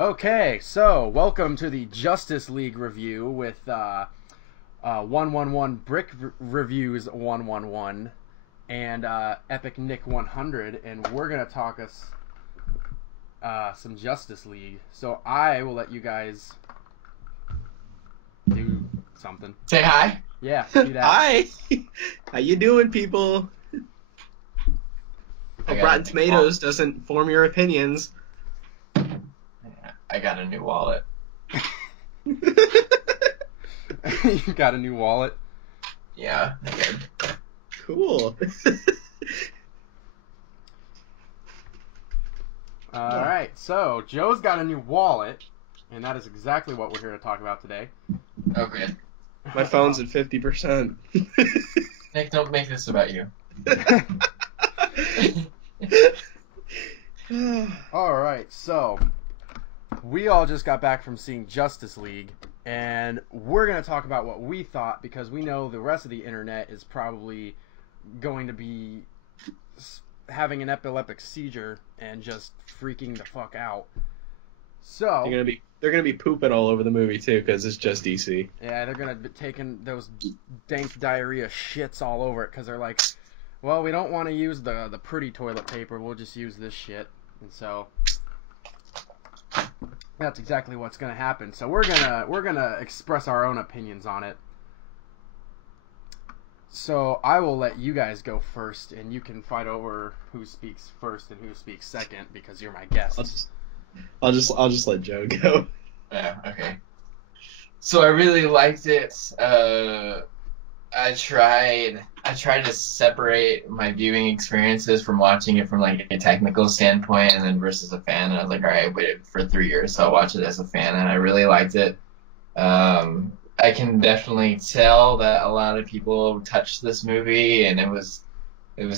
Okay, so welcome to the Justice League review with 111 Reviews 111 and Epic Nick 100, and we're gonna talk us some Justice League. So I will let you guys do something. Say hi. Yeah, do that. Hi. How you doing, people? Hope Rotten Tomatoes doesn't form your opinions. I got a new wallet. You got a new wallet? Yeah, I did. Cool. Alright, so Joe's got a new wallet, and that is exactly what we're here to talk about today. Okay. My phone's at 50%. Nick, don't make this about you. Alright, so we all just got back from seeing Justice League, and we're going to talk about what we thought, because we know the rest of the internet is probably going to be having an epileptic seizure and just freaking the fuck out. So they're gonna be pooping all over the movie too, because it's just DC. Yeah, they're gonna be taking those dank diarrhea shits all over it, because they're like, well, we don't want to use the pretty toilet paper, we'll just use this shit. And so that's exactly what's gonna happen. So we're gonna express our own opinions on it. So I will let you guys go first, and you can fight over who speaks first and who speaks second, because you're my guest. I'll just let Joe go. Yeah, okay. So I really liked it. I tried to separate my viewing experiences from watching it from like a technical standpoint and then versus a fan. And I was like, all right, I waited for 3 years, so I'll watch it as a fan, and I really liked it. I can definitely tell that a lot of people touched this movie, and it was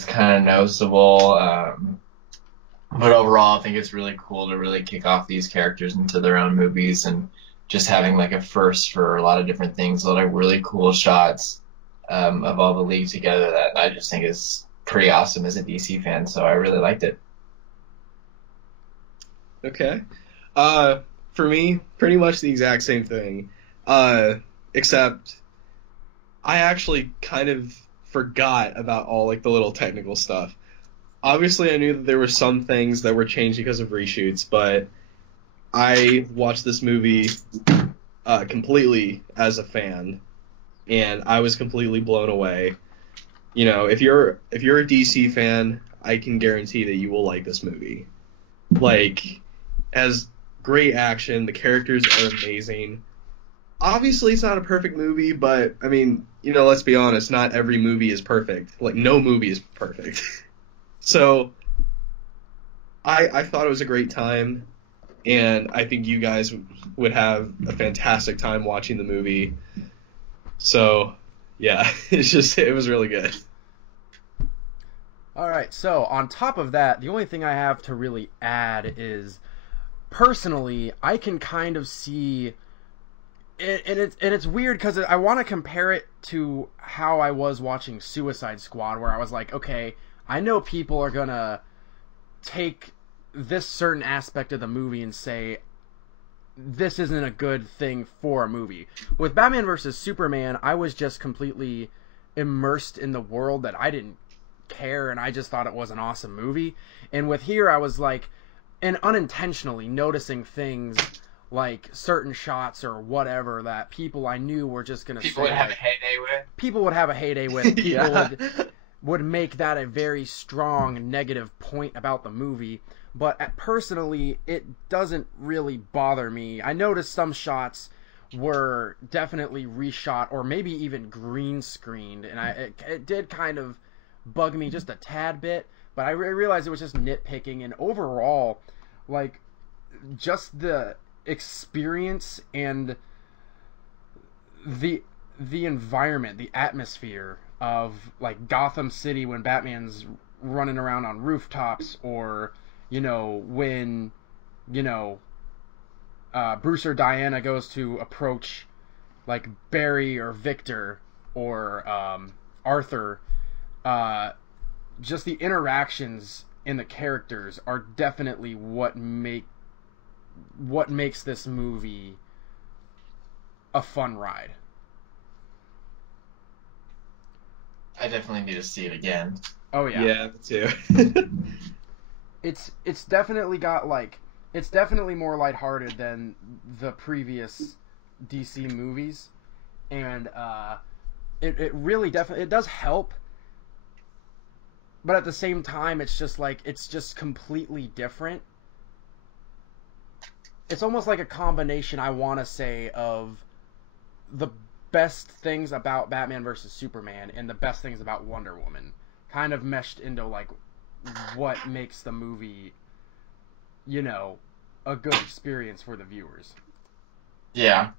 kind of noticeable. But overall, I think it's really cool to really kick off these characters into their own movies, and just having like a first for a lot of different things, a lot of really cool shots of all the League together that I just think is pretty awesome as a DC fan. So I really liked it. Okay. For me, pretty much the exact same thing. Except I actually kind of forgot about all like the little technical stuff. Obviously, I knew that there were some things that were changed because of reshoots, but I watched this movie completely as a fan, and I was completely blown away. You know, if you're a DC fan, I can guarantee that you will like this movie. Like, has great action, the characters are amazing. Obviously, it's not a perfect movie, but, I mean, you know, let's be honest, not every movie is perfect. Like, no movie is perfect. So, I thought it was a great time, and I think you guys would have a fantastic time watching the movie. So, yeah, it was really good. Alright, so on top of that, the only thing I have to really add is, personally, I can kind of see... And it's weird because I want to compare it to how I was watching Suicide Squad, where I was like, okay, I know people are gonna take this certain aspect of the movie and say this isn't a good thing for a movie. With Batman vs. Superman, I was just completely immersed in the world that I didn't care, and I just thought it was an awesome movie. And with here, I was like, and unintentionally noticing things like certain shots or whatever that people I knew were just gonna people would have a heyday with. People would have a heyday with. People Yeah. would make that a very strong negative point about the movie. But personally, it doesn't really bother me. I noticed some shots were definitely reshot or maybe even green screened, and it did kind of bug me just a tad bit. But I realized it was just nitpicking, and overall, like, just the experience and the environment, the atmosphere of like Gotham City when Batman's running around on rooftops, or you know when Bruce or Diana goes to approach like Barry or Victor or Arthur, just the interactions in the characters are definitely what make what makes this movie a fun ride. I definitely need to see it again. Oh yeah. Yeah, me too. It's definitely got like it's definitely more lighthearted than the previous DC movies, and it really definitely it does help, but at the same time it's just completely different. It's almost like a combination, I want to say, of the best things about Batman versus Superman and the best things about Wonder Woman, kind of meshed into like what makes the movie, a good experience for the viewers. Yeah.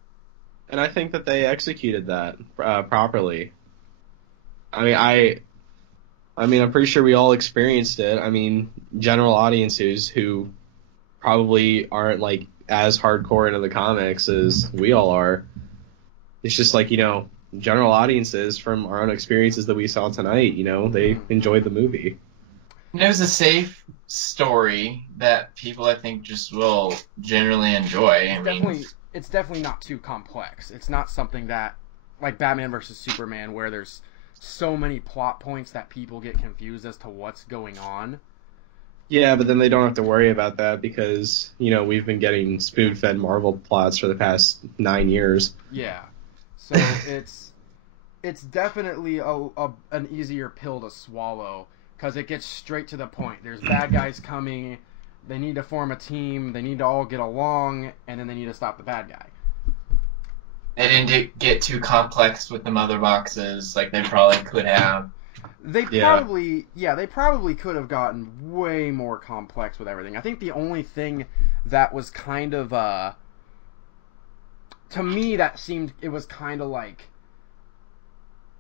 And I think that they executed that properly. I'm pretty sure we all experienced it. I mean, general audiences who probably aren't like as hardcore into the comics as we all are. It's just like, general audiences from our own experiences that we saw tonight, they enjoyed the movie. And it was a safe story that people, I think, just will generally enjoy. It's definitely not too complex. It's not something that, like Batman versus Superman, where there's so many plot points that people get confused as to what's going on. Yeah, but then they don't have to worry about that because, we've been getting spoon-fed Marvel plots for the past 9 years. Yeah. So it's definitely an easier pill to swallow because it gets straight to the point. There's bad guys coming. They need to form a team. They need to all get along, and then they need to stop the bad guy. They didn't get too complex with the mother boxes like they probably could have. They probably could have gotten way more complex with everything. I think the only thing that was kind of to me it was kind of like,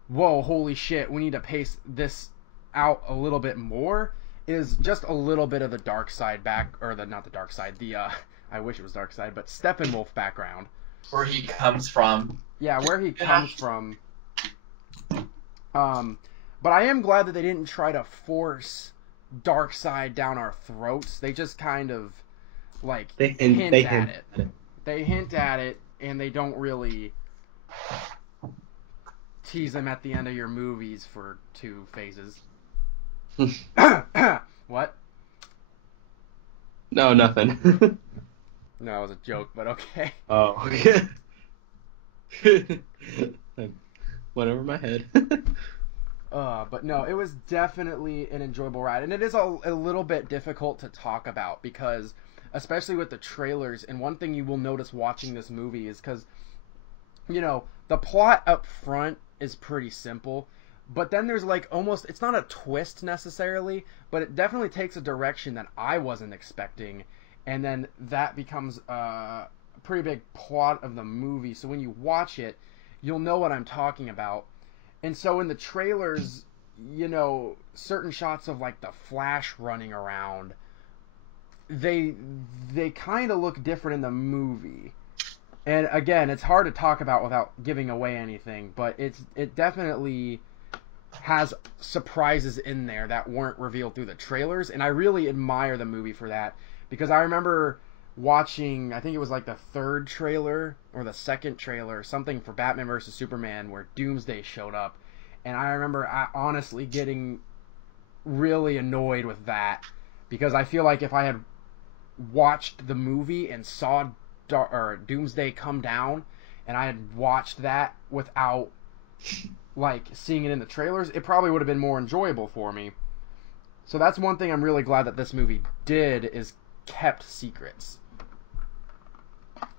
whoa, holy shit, we need to pace this out a little bit more, is just a little bit of the dark side not the dark side, I wish it was dark side, but Steppenwolf background. Where he comes from. Yeah, where he comes from. But I am glad that they didn't try to force Darkseid down our throats. They just kind of hint at it. They hint at it, and they don't really tease them at the end of your movies for 2 phases. What? No, nothing. No, it was a joke, but okay. Oh, went over my head. But no, it was definitely an enjoyable ride, and it is a little bit difficult to talk about because, especially with the trailers, and one thing you will notice watching this movie is because, the plot up front is pretty simple, but then there's it's not a twist necessarily, but it definitely takes a direction that I wasn't expecting, and then that becomes a pretty big plot of the movie, so when you watch it, you'll know what I'm talking about. And so in the trailers, certain shots of the Flash running around, they kind of look different in the movie. And again, it's hard to talk about without giving away anything, but it definitely has surprises in there that weren't revealed through the trailers, and I really admire the movie for that, because I remember watching, I think it was the 3rd trailer or the 2nd trailer, something for Batman vs. Superman, where Doomsday showed up, and I remember honestly getting really annoyed with that, because I feel like if I had watched the movie and saw Doomsday come down, and I had watched that without seeing it in the trailers, it probably would have been more enjoyable for me. So that's one thing I'm really glad that this movie did, is kept secrets.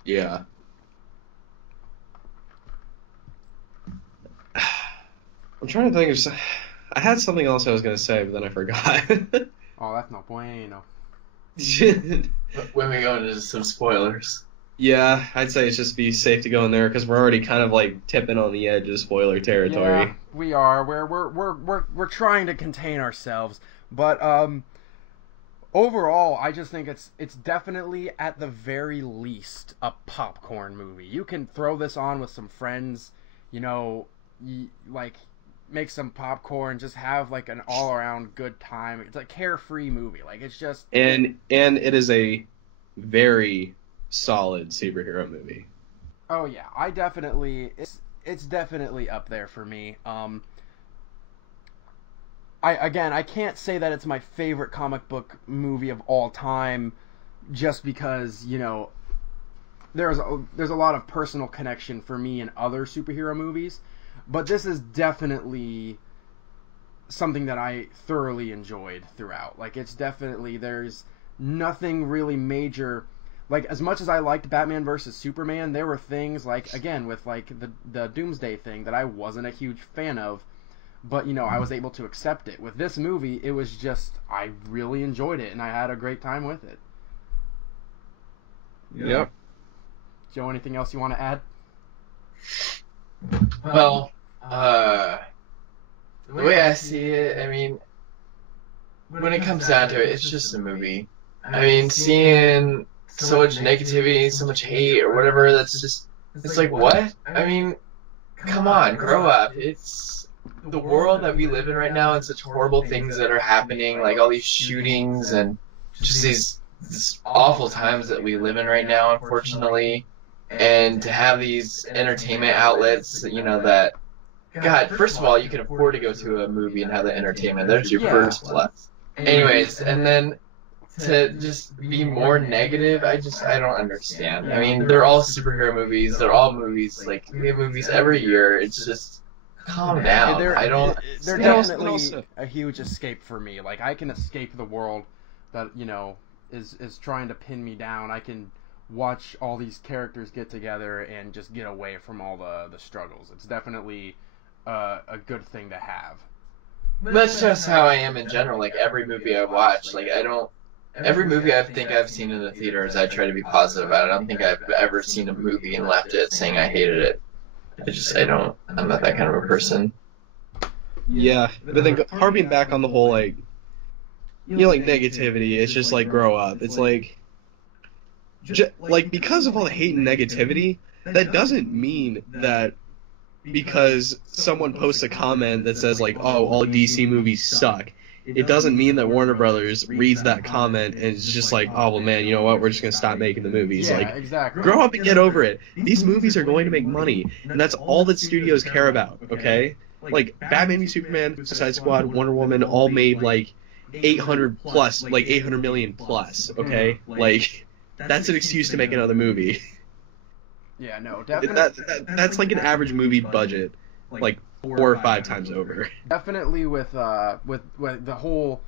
Yeah. I'm trying to think of I had something else I was going to say, but then I forgot. Oh, that's no bueno. When we go into some spoilers. Yeah, I'd say it's just be safe to go in there because we're already kind of tipping on the edge of spoiler territory. Yeah, we are. We're trying to contain ourselves, but overall, I just think it's definitely at the very least a popcorn movie. You can throw this on with some friends, make some popcorn, just have an all around good time. It's a carefree movie. It's just and it is a very, solid superhero movie. Oh yeah, it's definitely up there for me. I can't say that it's my favorite comic book movie of all time, just because there's a lot of personal connection for me in other superhero movies, but this is definitely something that I thoroughly enjoyed throughout. Like, it's definitely, there's nothing really major. Like, as much as I liked Batman versus Superman, there were things, like, again, with, like, the Doomsday thing that I wasn't a huge fan of, but, I was able to accept it. With this movie, it was just, I really enjoyed it, and I had a great time with it. Yep. Joe, anything else you want to add? Well, the way I see it, I mean, when it comes down to it, it's just a movie. I mean, seeing so much negativity, so much hate, or whatever, it's like, what? I mean, come on, grow up. It's the world that we live in right now, and such horrible things that are happening, like all these shootings, and just these awful times that we live in right now, unfortunately. And to have these entertainment outlets, that, God, first of all, you can afford to go to a movie and have the entertainment. There's your first plus. Anyways, and then to just be more negative, I don't understand. I mean, they're all superhero movies. They're all movies. Like, we have movies every year. It's just, calm down. They're Yeah. definitely a huge escape for me. Like, I can escape the world that, is trying to pin me down. I can watch all these characters get together and just get away from all the struggles. It's definitely a good thing to have. That's just how I am in general. Like, every movie I watch, like, every movie I think I've seen in the theaters, I try to be positive about it. I don't think I've ever seen a movie and left it saying I hated it. I'm not that kind of a person. Yeah, but then harping back on the whole, like, negativity, it's just like, grow up. It's like, like, because of all the hate and negativity, that doesn't mean that because someone posts a comment that says, like, oh, all DC movies suck, it doesn't mean that Warner Brothers reads that comment and is just like, oh, well, man, you know what, we're just going to stop making the movies. Yeah, like, exactly. Grow up and get over it. These movies are going to make money, and that's all that studios care about, okay? Like, Batman v Superman, Suicide Squad, Wonder Woman all made, like, 800 million plus, okay? Like, that's an excuse to make another movie. Yeah, no, definitely. That's like an average movie budget, like 4 or 5 times over. Definitely with the whole,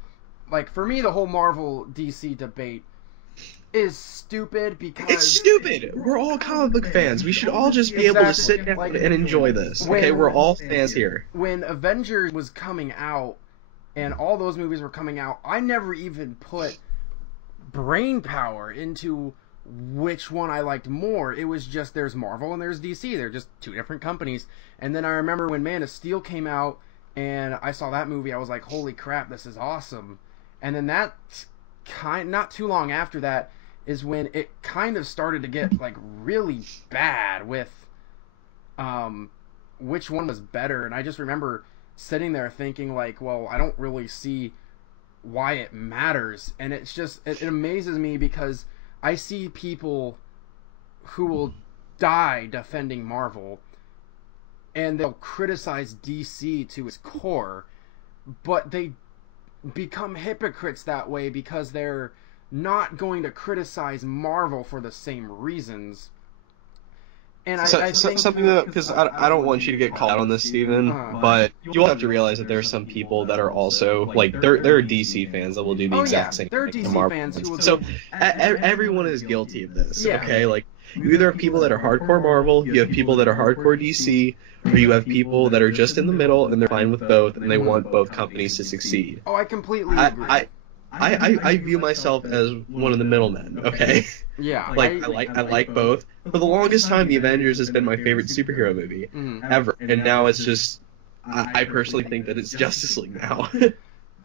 like, for me, the whole Marvel DC debate is stupid because it's stupid. We're all comic book fans. We should all just be able to sit down and enjoy this. Okay, we're all fans here. When Avengers was coming out and all those movies were coming out, I never even put brain power into which one I liked more. It was just, there's Marvel and there's DC. They're just two different companies. And then I remember when Man of Steel came out and I saw that movie, I was like, holy crap, this is awesome. And then not too long after that is when it kind of started to get, like, really bad with which one was better. And I just remember sitting there thinking, like, well, I don't really see why it matters. And it's just, it amazes me because I see people who will die defending Marvel and they'll criticize DC to its core, but they become hypocrites that way because they're not going to criticize Marvel for the same reasons. And I think something that, because I don't want you to get called out on this, Steven, but you will have to realize that there are some people that are also, like, there are DC fans that will do the exact same there are thing. DC fans who will so everyone is guilty of this, okay? Like, you either have people that are hardcore Marvel, you have people that are hardcore DC, or you have people that are just in the middle and they're fine with both and they want both companies to succeed. Oh, I completely agree. I view myself as one of the middlemen, okay? Yeah. Like, I like both. For the longest time, The Avengers has been my favorite superhero movie ever. And now it's just, I personally think that it's Justice League now.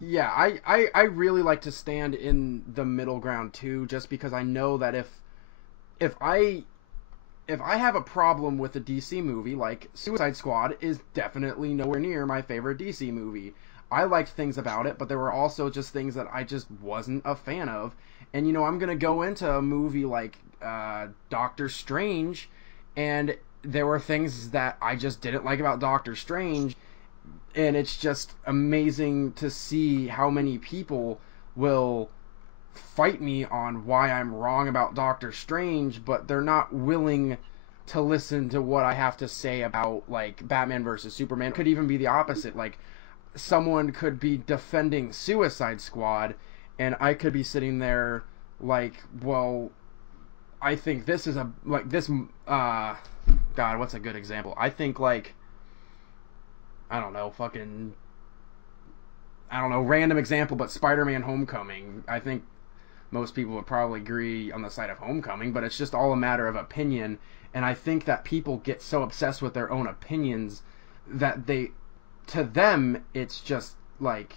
Yeah, I really like to stand in the middle ground too, just because I know that if I have a problem with a DC movie, like Suicide Squad is definitely nowhere near my favorite DC movie. I liked things about it, but there were also just things that I just wasn't a fan of. And, I'm going to go into a movie like Doctor Strange, and there were things that I just didn't like about Doctor Strange, and it's just amazing to see how many people will fight me on why I'm wrong about Doctor Strange, but they're not willing to listen to what I have to say about, like, Batman versus Superman. It could even be the opposite. Like, someone could be defending Suicide Squad, and I could be sitting there like, well, I think this is God, what's a good example? I think, like, I don't know, random example, but Spider-Man Homecoming. I think most people would probably agree on the side of Homecoming, but it's just all a matter of opinion, and I think that people get so obsessed with their own opinions that to them, it's just, like,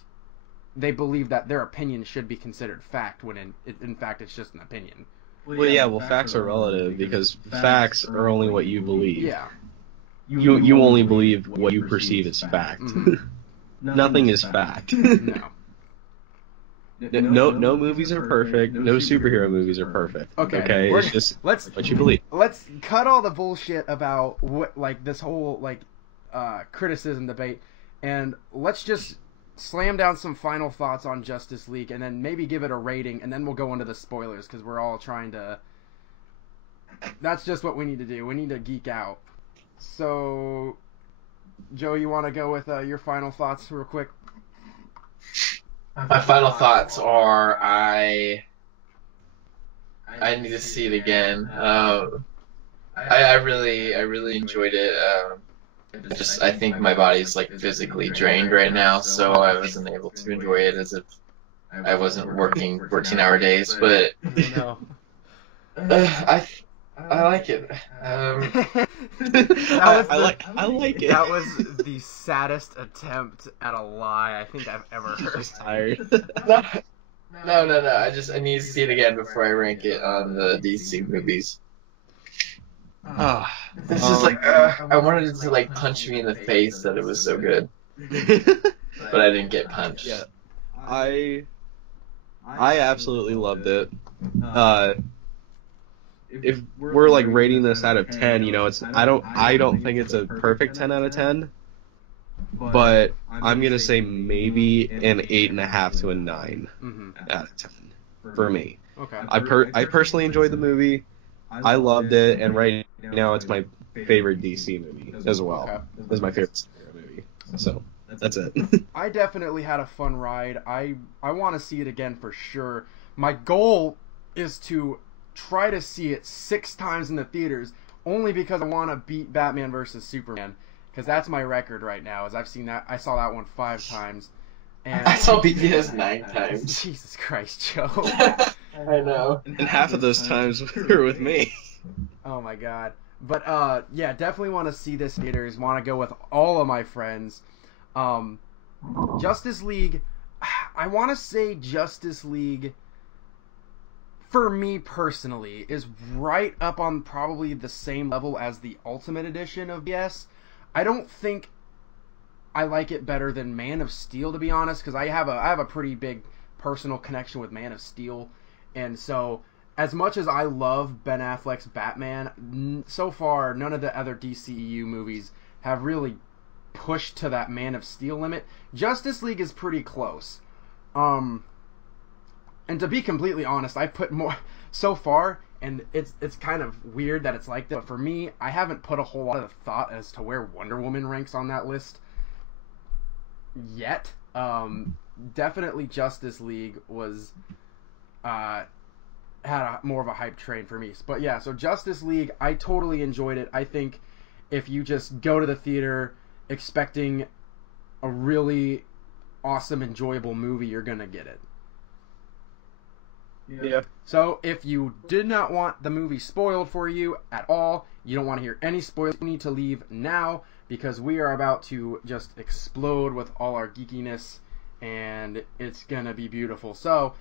they believe that their opinion should be considered fact, when in fact it's just an opinion. Well, facts are relative, because facts are only what you believe. Yeah. You only believe what you perceive as fact. Mm-hmm. Nothing is fact. No movies are perfect. No superhero movies are perfect. Okay? It's just what you believe. Let's cut all the bullshit about what, like, this whole, like, criticism debate, and let's just slam down some final thoughts on Justice League, and then maybe give it a rating, and then we'll go into the spoilers, because we're all trying to... That's just what we need to do. We need to geek out. So, Joe, you want to go with your final thoughts real quick? My final thoughts are I need to see it again. I really enjoyed it. I think my body's, like, physically drained right now, so I wasn't able to enjoy it as if I wasn't working 14-hour days. But I like it. I like it. That was the saddest attempt at a lie I think I've ever heard. Tired. No. I need to see it again before I rank it on the DC movies. This is like, I wanted it to, like, punch me in the face that it was so good, but I didn't get punched. Yeah, I absolutely loved it. If we're, like, rating this out of 10, you know, I don't think it's a perfect 10 out of 10, but I'm gonna say maybe an 8.5 to a 9 out of 10 for me. Okay. I personally enjoyed the movie. I loved it, and right now it's my favorite DC movie as well. Okay. It's my favorite superhero movie. So that's it. I definitely had a fun ride. I want to see it again for sure. My goal is to try to see it 6 times in the theaters, only because I want to beat Batman versus Superman, because that's my record right now. As I saw that one 5 times. And I saw BTS 9 times. Jesus Christ, Joe. I know. And half of those times were with me. Oh my god. But yeah, definitely want to see this in theaters. Want to go with all of my friends. Justice League. I want to say Justice League, for me personally, is right up on probably the same level as the Ultimate Edition of BS. I don't think I like it better than Man of Steel, to be honest, because I have a pretty big personal connection with Man of Steel, and so as much as I love Ben Affleck's Batman, so far none of the other DCEU movies have really pushed to that Man of Steel limit. Justice League is pretty close. And to be completely honest, I put more so far, and it's kind of weird that it's like that, but for me, I haven't put a whole lot of thought as to where Wonder Woman ranks on that list yet. Definitely Justice League was had more of a hype train for me. But yeah, so Justice League, I totally enjoyed it. I think if you just go to the theater expecting a really awesome, enjoyable movie, you're gonna get it. Yeah. So if you did not want the movie spoiled for you at all, you don't want to hear any spoilers, you need to leave now, because we are about to just explode with all our geekiness, and it's gonna be beautiful. So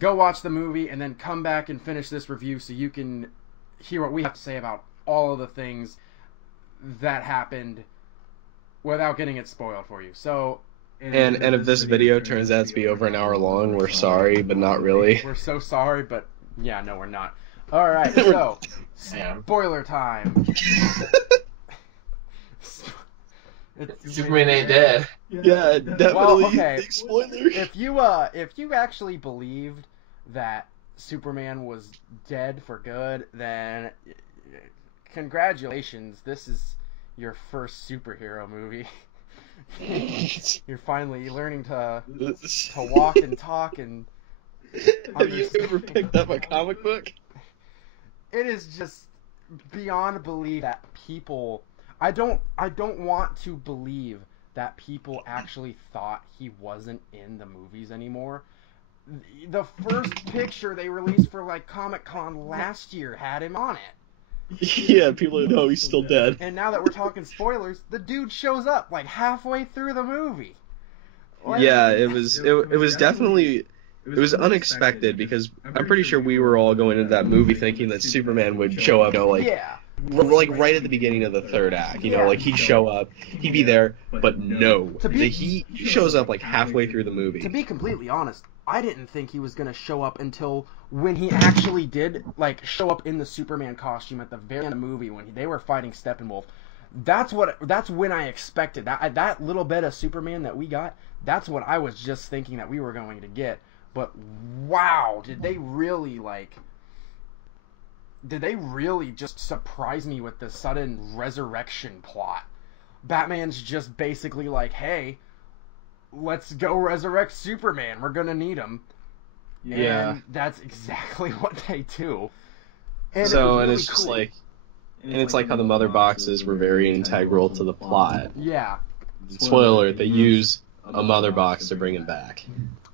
go watch the movie and then come back and finish this review so you can hear what we have to say about all of the things that happened without getting it spoiled for you. So, and if this video turns out to be over an hour long, we're sorry, but not really. We're so sorry, but yeah, no, we're not. All right, so Sam. spoiler time. Superman ain't dead. Yeah, definitely. Well, okay. Big spoiler. If you actually believed that Superman was dead for good, then congratulations. This is your first superhero movie. You're finally learning to walk and talk and Have you ever picked up a comic book? It is just beyond belief that people. I don't want to believe that people actually thought he wasn't in the movies anymore. The first picture they released for like Comic-Con last year had him on it. Yeah, people know he's still dead. And now that we're talking spoilers, the dude shows up like halfway through the movie. Like, Yeah, it was definitely. It was unexpected because I'm pretty sure we were all going into that movie thinking that Superman would show up, yeah. like right at the beginning of the third act. Like he'd show up, he'd be there, but no, he shows up like halfway through the movie. To be completely honest, I didn't think he was gonna show up until when he actually did like show up in the Superman costume at the very end of the movie when they were fighting Steppenwolf. That's when I expected that little bit of Superman that we got. That's what I was just thinking that we were going to get. But wow, did they really just surprise me with the sudden resurrection plot? Batman's just basically like, hey, let's go resurrect Superman. We're going to need him. Yeah. And that's exactly what they do. And it's just like, and it's like how the mother boxes were very integral to the plot. Yeah. Spoiler alert, they use a mother box to bring him back.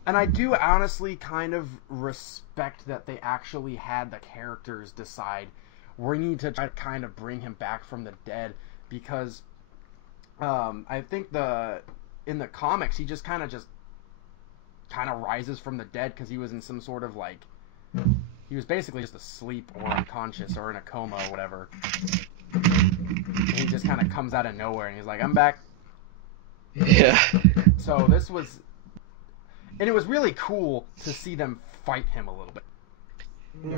And I do honestly kind of respect that they actually had the characters decide we need to try to kind of bring him back from the dead, because I think in the comics he just kind of rises from the dead because he was in some sort of like he was basically just asleep or unconscious or in a coma or whatever. And he just kind of comes out of nowhere and he's like, I'm back. Yeah. So this was. And it was really cool to see them fight him a little bit.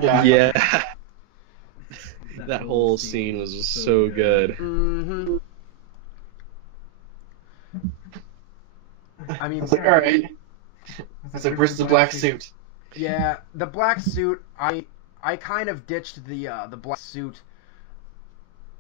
Yeah. That whole scene was just so good. Mm-hmm. I mean, It's like, alright. It's like, where's the black suit? Yeah, the black suit, I kind of ditched the black suit.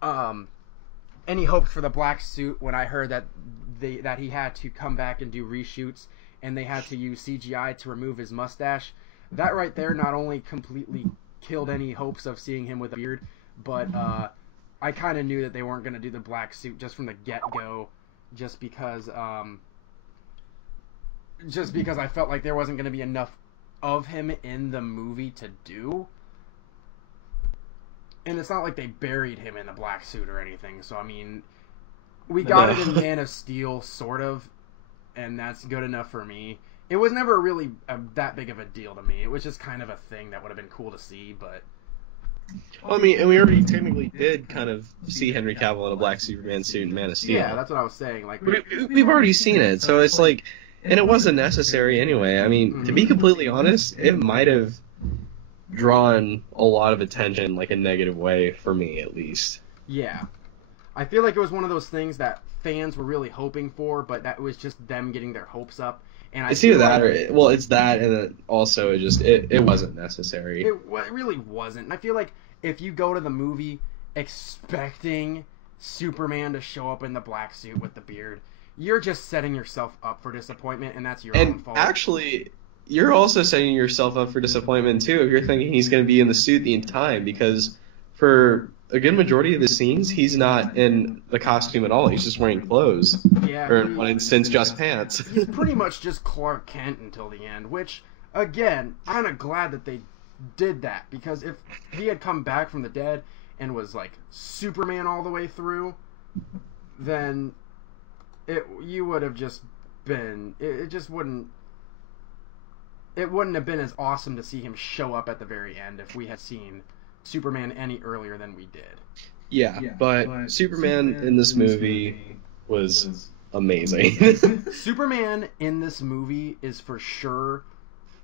Any hope for the black suit when I heard that he had to come back and do reshoots. And they had to use CGI to remove his mustache. That right there not only completely killed any hopes of seeing him with a beard, but I kind of knew that they weren't going to do the black suit just from the get-go, just because I felt like there wasn't going to be enough of him in the movie to do. And it's not like they buried him in the black suit or anything, so I mean, we got it in Man of Steel, sort of. And that's good enough for me. It was never really that big of a deal to me. It was just kind of a thing that would have been cool to see, but... Well, I mean, and we already technically did kind of see Henry Cavill in a black Superman suit in Man of Steel. Yeah, that's what I was saying. Like we've already seen it, so it's like... And it wasn't necessary anyway. I mean, to be completely honest, it might have drawn a lot of attention, like a negative way, for me at least. Yeah. I feel like it was one of those things that fans were really hoping for, but that was just them getting their hopes up. And it's either that or it's that, and then also it wasn't necessary. It really wasn't. And I feel like if you go to the movie expecting Superman to show up in the black suit with the beard, you're just setting yourself up for disappointment, and that's your own fault. And actually, you're also setting yourself up for disappointment too if you're thinking he's going to be in the suit the entire time, because for a good majority of the scenes, he's not in the costume at all. He's just wearing clothes. Yeah. Or in one instance, just pants. He's pretty much just Clark Kent until the end, which, again, I'm kind of glad that they did that, because if he had come back from the dead and was, like, Superman all the way through, then you would have just been... It just wouldn't... It wouldn't have been as awesome to see him show up at the very end if we had seen Superman any earlier than we did. Yeah, but Superman in this movie was amazing. Superman in this movie is for sure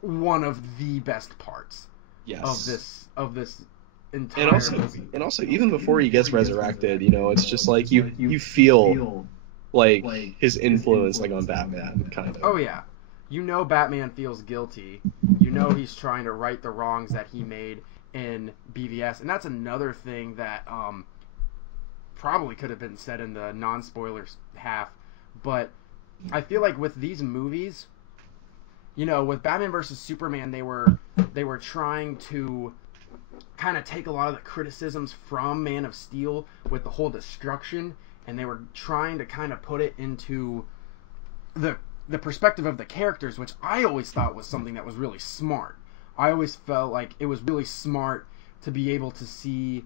one of the best parts of this entire movie. And also, even before he gets resurrected, you know, it's just like you feel like his influence like on Batman, kind of. Oh yeah, you know Batman feels guilty. You know he's trying to right the wrongs that he made in BVS, and that's another thing that probably could have been said in the non-spoilers half, but I feel like with these movies, you know, with Batman vs Superman, they were trying to kind of take a lot of the criticisms from Man of Steel with the whole destruction, and they were trying to kind of put it into the perspective of the characters, which I always thought was something that was really smart. I always felt like it was really smart to be able to see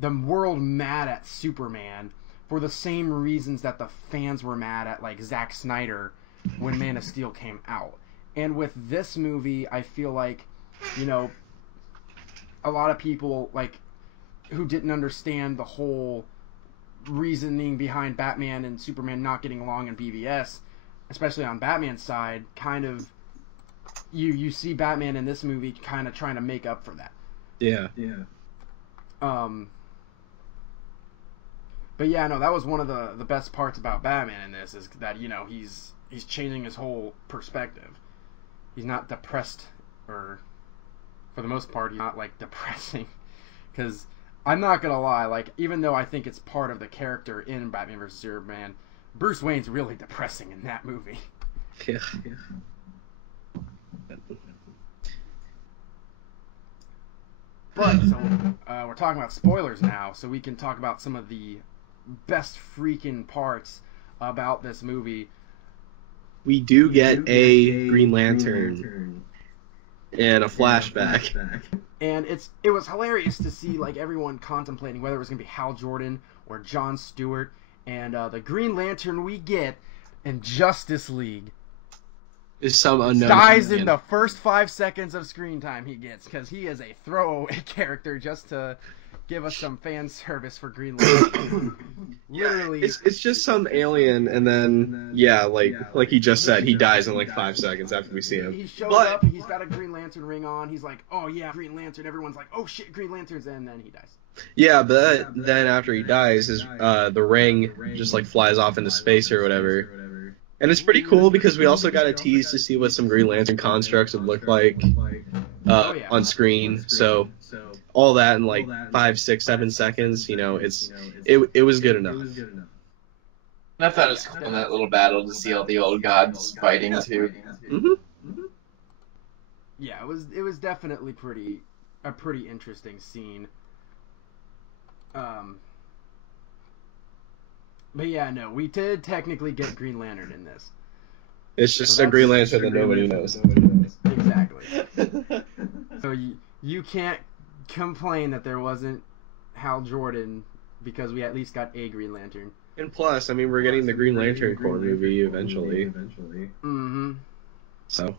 the world mad at Superman for the same reasons that the fans were mad at, like, Zack Snyder when Man of Steel came out. And with this movie, I feel like, you know, a lot of people, like, who didn't understand the whole reasoning behind Batman and Superman not getting along in BVS, especially on Batman's side, kind of, you see Batman in this movie kind of trying to make up for that. Yeah. But yeah, no, that was one of the best parts about Batman in this, is that, you know, he's changing his whole perspective. He's not depressed, or for the most part, he's not, like, depressing. Because I'm not gonna lie, like, even though I think it's part of the character in Batman vs Superman, Bruce Wayne's really depressing in that movie. Yeah. But, so, we're talking about spoilers now, so we can talk about some of the best freaking parts about this movie. We do get a Green Lantern and a flashback. And it was hilarious to see, like, everyone contemplating whether it was going to be Hal Jordan or Jon Stewart, and the Green Lantern we get in Justice League Is some unknown dies man. in the first 5 seconds of screen time he gets, because he is a throwaway character just to give us some fan service for Green Lantern. Literally, It's just some alien, and then yeah, like he just said, he dies in like 5 seconds after we see him. he shows up, he's got a Green Lantern ring on, he's like, oh yeah, Green Lantern, everyone's like, oh shit, Green Lantern's, and then he dies. Yeah, but then after he dies, his the ring just like flies off into space or whatever. And it's pretty cool because we also got a tease to see what some Green Lantern constructs would look like on screen. So all that in like 5, 6, 7 seconds, you know, it was good enough. I thought it was cool in that little battle to see all the old gods fighting too. Mm-hmm. Yeah, it was definitely a pretty interesting scene. But yeah, no, we did technically get Green Lantern in this. It's just a Green Lantern that nobody knows. Exactly. So you can't complain that there wasn't Hal Jordan, because we at least got a Green Lantern. And plus, I mean, we're getting the Green Lantern Corps movie eventually. Mm-hmm. So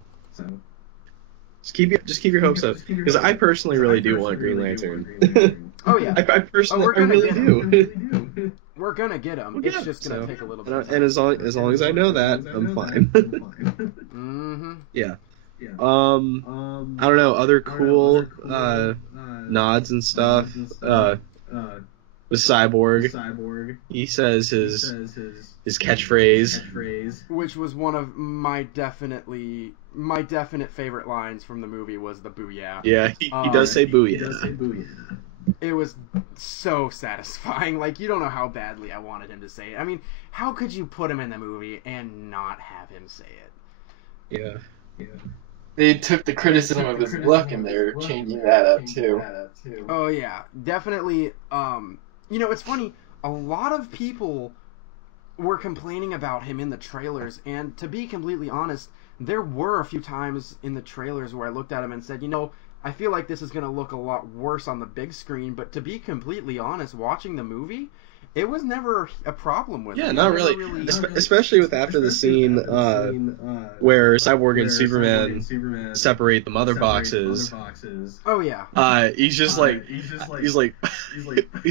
just keep your hopes up, because I personally really do want Green Lantern. Oh yeah. I personally, I really do. We're gonna get him. We'll It's get just him, gonna so. take a little bit of time. And as long as I know that, I'm fine. Mm-hmm. Yeah. I don't know, other cool nods and stuff. The Cyborg. He says his catchphrase, which was one of my definite favorite lines from the movie, was the booyah. Yeah, he does say booyah. It was so satisfying. Like, you don't know how badly I wanted him to say it. I mean, how could you put him in the movie and not have him say it? Yeah. They took the criticism of his look and they're changing that up too. Oh yeah, definitely. You know, it's funny. A lot of people were complaining about him in the trailers, and to be completely honest, there were a few times in the trailers where I looked at him and said, you know, I feel like this is going to look a lot worse on the big screen, but to be completely honest, watching the movie, it was never a problem with it. Yeah, not really. Especially with after the scene where Cyborg and Superman separate the mother boxes. Oh yeah. He's just like he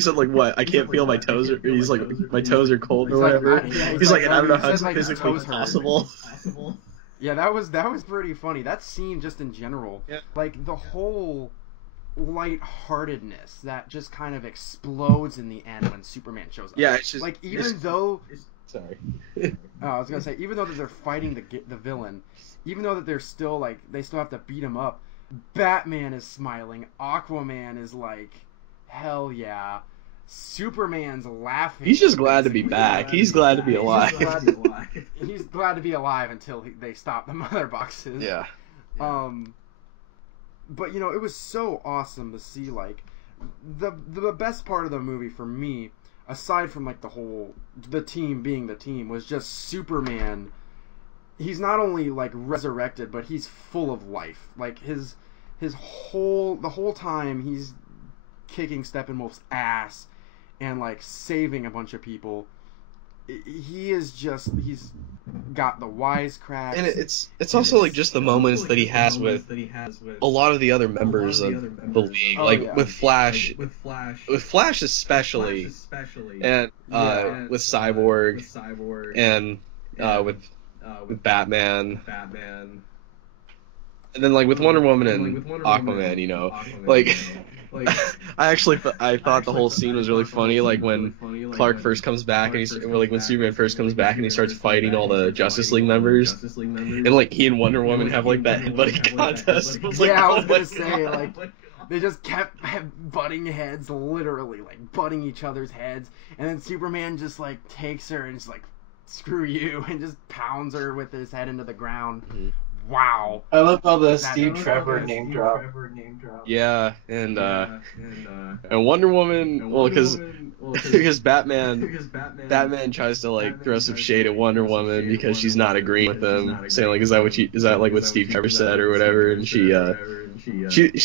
said like, what? I can't feel my toes. He's like, my toes are cold or whatever. He's like, I don't know how it's physically possible. Yeah, that was pretty funny. That scene, just in general, like the whole lightheartedness that just kind of explodes in the end when Superman shows up. Yeah, it's just like even though sorry. I was gonna say, even though that they're fighting the villain, even though that they're still like they still have to beat him up, Batman is smiling, Aquaman is like, hell yeah, Superman's laughing. He's just glad to be back. He's glad to be alive. He's glad to be alive until they stop the mother boxes. Yeah. But you know, it was so awesome to see like the best part of the movie for me, aside from like the team being the team, was just Superman. He's not only like resurrected, but he's full of life. Like the whole time he's kicking Steppenwolf's ass and like saving a bunch of people. He's got the wisecracks, and it's also like just the moments that he has with a lot of the other members of the league, with Flash especially, and with Cyborg, and with Batman. And then like with Wonder Woman and Aquaman, you know, like I thought the whole scene was really funny, like when Clark first comes back and when Superman first comes back and he starts fighting all the Justice League members, and like he and Wonder Woman have like that headbutting contest. I was gonna say like they just kept butting heads, literally like butting each other's heads, and then Superman just like takes her and just like screw you and just pounds her with his head into the ground. Mm-hmm. Wow. I love all the Steve Trevor name drop. Yeah, and Wonder Woman, well, because Batman tries to like throw some shade at Wonder Woman because she's not agreeing with him, saying like, is that like what Steve Trevor said or whatever, and she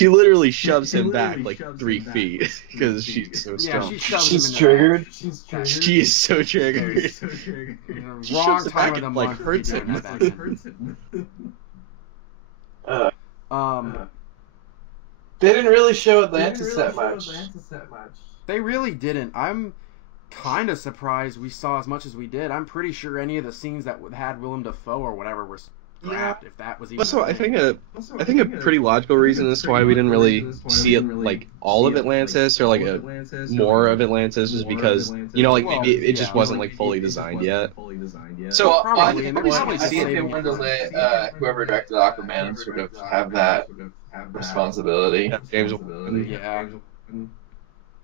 literally shoves him back like 3 feet because she's so strong. Yeah, she's triggered. She is so triggered. She wrong shoves it time back of the and month. hurts him. They didn't really show Atlantis that much. They really didn't. I'm kind of surprised we saw as much as we did. I'm pretty sure any of the scenes that had Willem Dafoe or whatever were scrapped, if that was even. So I think a pretty logical reason as to why we didn't really see it like all of Atlantis or like more of Atlantis was because like maybe it just wasn't like fully designed yet. So Probably, and I probably think they wanted to let whoever directed Aquaman sort of have that responsibility. James. Yeah.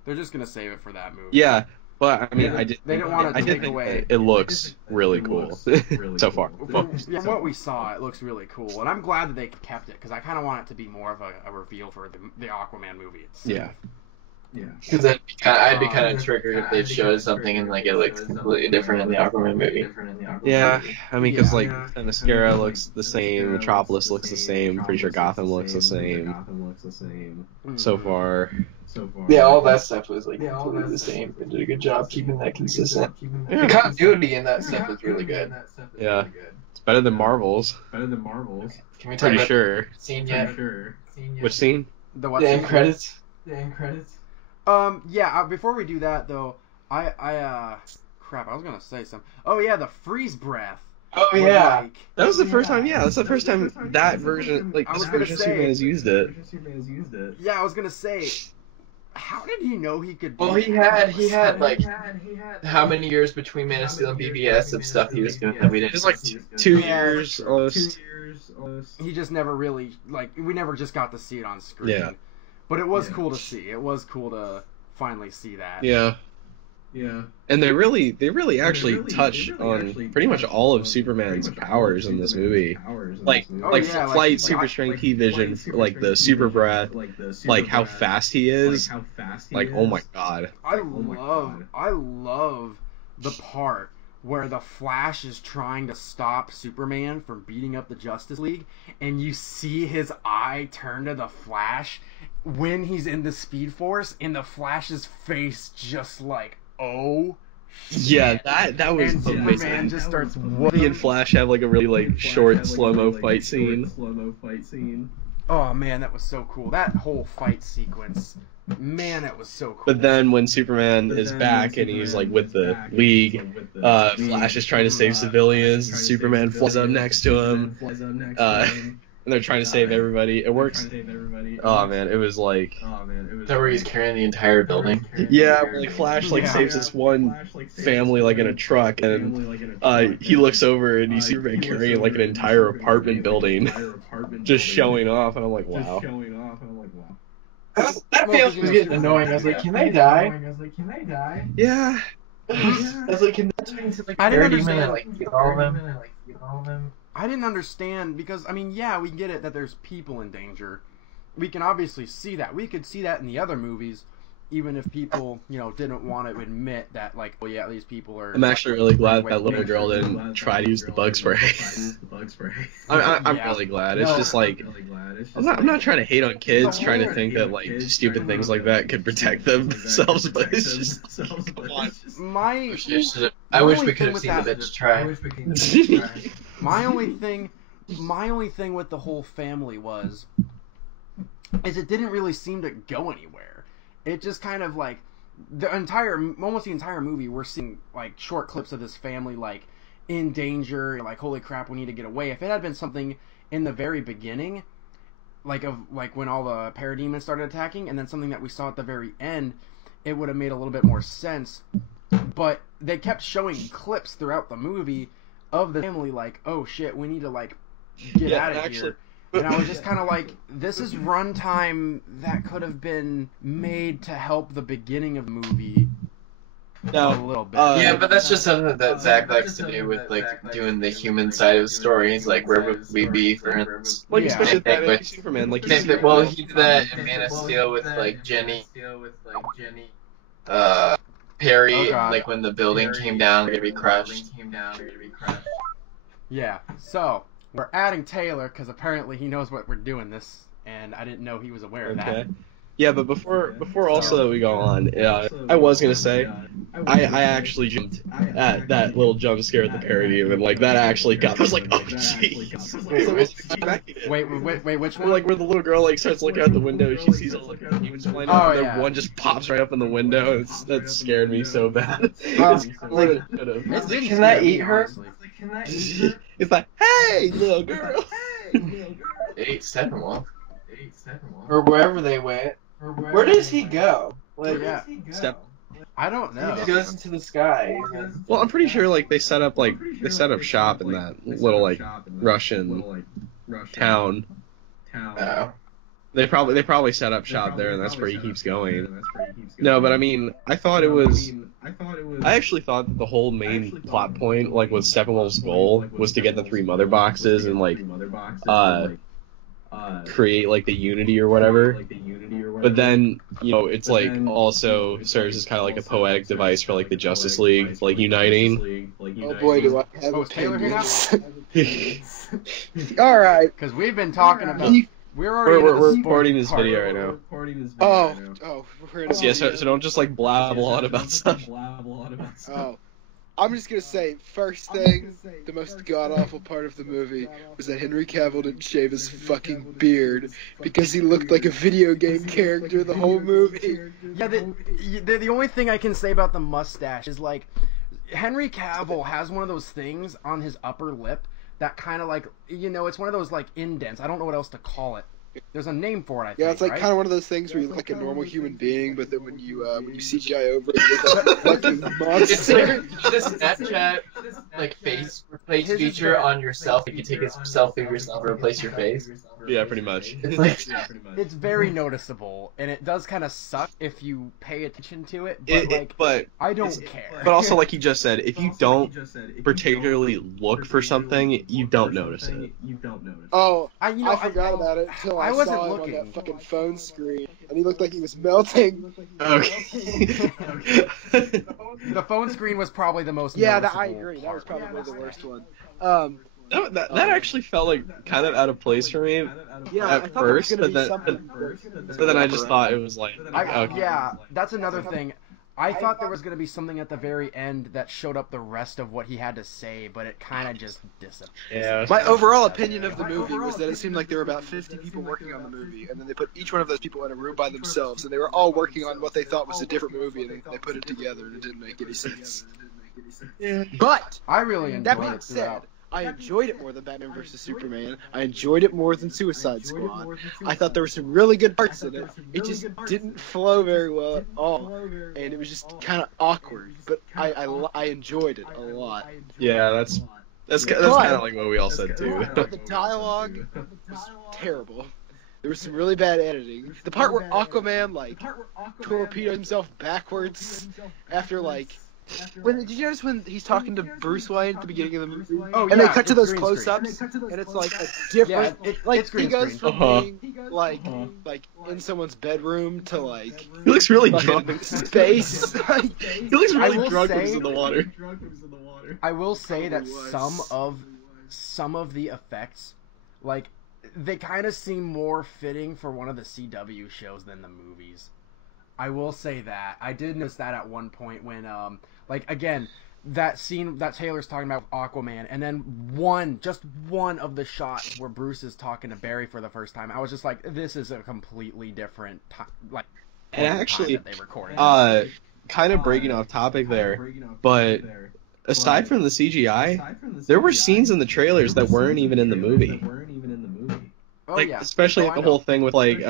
They're just gonna save it for that movie. Yeah. But I mean, they didn't want to take away. It looks really cool so far. From what we saw, it looks really cool, and I'm glad that they kept it because I kind of want it to be more of a reveal for the Aquaman movie itself. Yeah. Because I'd be kind of triggered if they showed something and like it looked completely different in the Aquaman movie. Yeah, I mean, because like Themyscira looks the same, Metropolis looks the same, pretty sure Gotham looks the same. So far. Yeah, all that stuff was like completely the same. They did a good job keeping that consistent. The continuity in that stuff was really good. Yeah, it's better than Marvel's. Can we talk Pretty about sure. the scene yet? Which scene? The what? The end credits. Yeah. Before we do that though, crap. I was gonna say something. Oh yeah, the freeze breath. Oh yeah. Like, That was the first time. Yeah, that's the first time that version, like this version of Superman has used it. Yeah, I was gonna say. How did he know he could? Well, he had like how many years between Man of Steel and BBS of stuff he was doing that we didn't. It was like 2 years almost. He just never really we never just got to see it on screen. Yeah. But it was cool to see. It was cool to finally see that. Yeah. And they really actually touch on pretty much all of Superman's powers in this movie. Like flight, super strength, heat vision, like the super breath, like how fast he is. Like, oh my god. I love the part where the Flash is trying to stop Superman from beating up the Justice League, and you see his eye turn to the Flash when he's in the Speed Force, and the Flash's face just like, oh shit. Yeah, that was and amazing. Superman just starts He and Flash have like a really like short slow-mo fight scene. Oh man, that was so cool. That whole fight sequence, man, it was so cool. But then when Superman is back and he's like with the League, Flash is trying to save civilians, and Superman flies up next to him. and they're trying to save everybody. It works. Oh man, it was like. Is that where he's carrying the entire building? Yeah, like Flash saves this one family like in a truck, and he looks over and you see Superman carrying like an entire apartment building, just showing off, and I'm like, wow. That feeling was getting annoying. I was like, can they die? Yeah. I was like, can they turn into like I didn't parademon and understand. like get all of them? I didn't understand because, I mean, yeah, we get it that there's people in danger. We can obviously see that. We could see that in the other movies, even if people, didn't want to admit that, like, well, yeah, these people are... I'm actually really glad that little girl didn't try to use the bug spray. I'm really glad. It's just like... I'm not trying to hate on kids, trying to think that, like, stupid things like that could protect themselves, but it's just... Come on. I wish we could have seen the bitch try. My only thing with the whole family is it didn't really seem to go anywhere. It just kind of like almost the entire movie we're seeing like short clips of this family like in danger, like holy crap, we need to get away. If it had been something in the very beginning, like when all the parademons started attacking, and then something that we saw at the very end, it would have made a little bit more sense. But they kept showing clips throughout the movie of the family like, oh shit, we need to like get out of here. And I was just kind of like, this is runtime that could have been made to help the beginning of the movie a little bit. Yeah, but that's just something that Zach likes to do with like doing the human side of stories. Like, where would we be, for instance? Like, especially with Superman. Like, well, he did that in Man of Steel with like Jenny. Perry, like when the building came down, to be crushed. Yeah, so we're adding Taylor because apparently he knows what we're doing this, and I didn't know he was aware of that. Yeah, but before also that we go on, I was gonna say, I actually jumped at that little jump scare at the parody of it. Like, that actually got. I was like, oh jeez. Wait, which one? Like where the little girl like starts looking out the window, and she sees all the demons flying up, and then one just pops right up in the window. That scared me so bad. Can I eat her? It's like, hey, little girl. They ate Steppenwolf. Or wherever they went. Where does he go? Like, I don't know. He just goes into the sky. Well, I'm pretty sure like they set up shop in that little like Russian town. They probably set up shop there, and that's where he keeps going. No, but I mean, I actually thought that the whole main plot point, like, with Steppenwolf's goal, was to get the 3 mother boxes and like create like the unity or whatever. But then, it's like also serves as kind of like a poetic device for like the Justice League, like uniting. Oh boy, do I have Taylor here now? All right. Because we've been talking about. We're recording this video right now. Oh, we're in Yeah, so don't just like blabble on about stuff. Oh, I'm just gonna say, first thing, the most god-awful part of the movie was that Henry Cavill didn't shave his fucking beard because he looked like a video game character the whole movie. Yeah, the only thing I can say about the mustache is, like, Henry Cavill has one of those things on his upper lip that kind of, like, it's one of those, like, indents. I don't know what else to call it. There's a name for it, I think. Yeah, it's like right? kind of one of those things where you look like a normal human being, but then when you CGI over it, you look like a fucking monster. It's like the Snapchat like face replace feature on yourself. You can take a selfie of yourself and replace your face. Yeah, pretty much. It's very noticeable, and it does kind of suck if you pay attention to it. But I don't care. But also, like he just said, if you don't particularly look for something, you don't notice it. Oh, I forgot about it until I wasn't saw him looking. on that fucking phone screen, and he looked like he was melting. Okay. The phone screen was probably the most. Yeah, noticeable I agree. That was part. probably the worst one. That actually felt like kind of out of place for me at first, but then I just thought it was like okay. Yeah, that's another thing. I thought there was going to be something at the very end that showed up the rest of what he had to say, but it kind of just disappeared. Yeah. My overall opinion of the movie was that it seemed like there were about 50 people working on the movie, and then they put each one of those people in a room by themselves, and they were all working on what they thought was a different movie, and they put it together, and it didn't make any sense. Yeah. But I really enjoyed that being it said, throughout. I enjoyed it more than Batman vs Superman. I enjoyed it more than Suicide Squad. I thought there were some really good parts in it. It just didn't flow very well at all, and it was just kind of awkward. But I enjoyed it a lot. Yeah, that's kind of like what we all said too. But the dialogue was terrible. There was some really bad editing. The part where Aquaman like torpedoed himself backwards after like. Did you notice when he's talking to Bruce Wayne at the beginning of the movie? Oh, and yeah, they cut to it's those green close-ups, screen. and it's like a different. It's green he goes screen. from being like in someone's bedroom to like He looks really fucking drunk. in space. He looks really will drunk when say- he's in the water. I will say that Probably some of the effects, like, they kind of seem more fitting for one of the CW shows than the movies. I will say that. I did notice that at one point when, like, again, that scene that Taylor's talking about with Aquaman, and then just one of the shots where Bruce is talking to Barry for the first time, I was just like, this is a completely different time, like, And time actually, that they recorded. kind of breaking off topic there, but aside from the CGI, there were scenes in the trailers that weren't even in the movie. Oh, Like, yeah. especially Oh, like I the know. whole thing with like